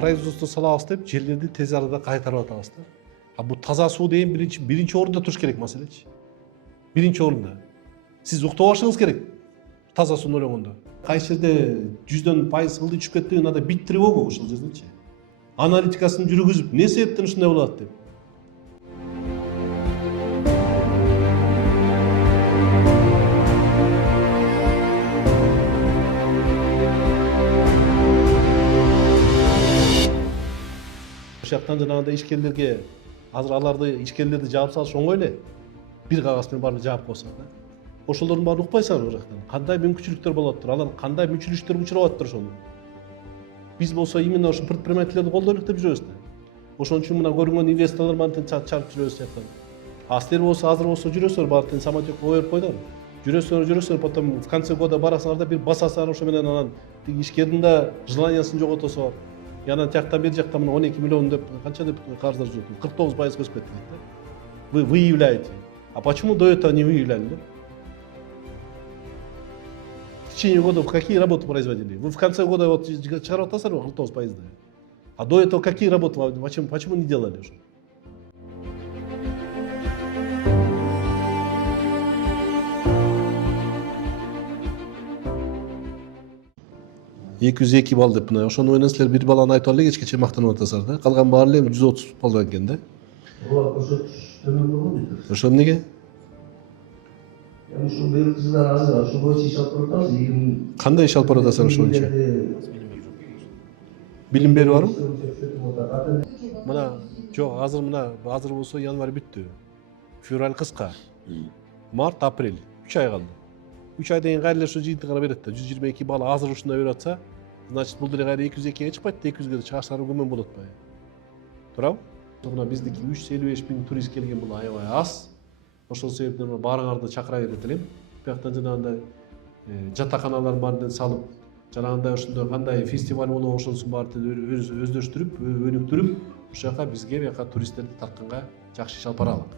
производство салабыз деп жерлерди тез арада кайтарып атабыз да. А бул таза суу деген биринчи орунда туруш керек маселечи. Биринчи орунда. Сиз уктап алышыңыз керек. Таза сууну ойлогондо. Кайсы жерде 100% ылдый түшүп кетти, надо биттирип койгу ошол жерденчи. Аналитикасын жүргүзүп, эмне себептен ушундай болот деп. Ошол жактан жанагындай ишкерлерге азыр аларды ишкерлерди жаап салыш оңой эле. Бир кагаз менен баарын жаап койсо да. Ошолордун баарын укпайсыңарбы бул жактан? Кандай мүмкүнчүлүктөр болуп атыптыр? Алар кандай мүчүлүштөргө учурап атыптыр ошону? Биз болсо именно ошо предпринимательдерди колдойлук деп жүрөбүз да. Ошон үчүн мына көрүнгөн инвесторлор менен чарып жүрөбүз жактан. А силер болсо азыр болсо жүрөсүзөр баарын самотёкко коюп койдур. Жүрөсүзөр, потом в конце года барасыңар да бир басасыңар ошо менен анан ишкердин да желаниясын жоготосуңар. Яна жактан бер жактан 12 миллион деп канча деп карыздар жүрөт? 49% өсүп кетти да. Вы выявляете. А почему до этого не выявляли? Да? В течение года какие работы производили? Вы в конце года вот чыгарып атасызарбы 49%? А до этого какие работы? Почему не делали уже? Екі жүз эки балл деп мына ошону менен силер бир баланы айтып алып кечкече мактанып атасызар да. Калган баары эле 130 балл экен да. Ооба, көрсөткүч төмөн болгон дейт. Ошо эмнеге? Ушул быйыл кыздар азыр ошол боюнча иш алып баратабыз. Кандай иш алып баратасызар ошол боюнча? Билим берүү барбы? Мына жок, азыр болсо январь бүттү. Февраль кыска. Март, апрель 3 ай калды. 3 айдан кийин кайра ушу жыйынтыгына берет да. 122 балл азыр ушундай берип атса, значит бул деле кайра 202ге чыкпайт да, 200ге чыгарсаңар күмөн болот атпайбы? Туурабы? Мына биздики 355 миң турист келген бул аябай аз. Ошол себептен баарыңарды чакыра берет элем. Бияктан жанагындай жатаканалардын баарын салып, жанагындай ошондой кандай фестиваль болобу ошонусун баарын өздөштүрүп, өнүктүрүп, ошол жака бизге бияка туристтерди тартканга жакшы иш алып баралык.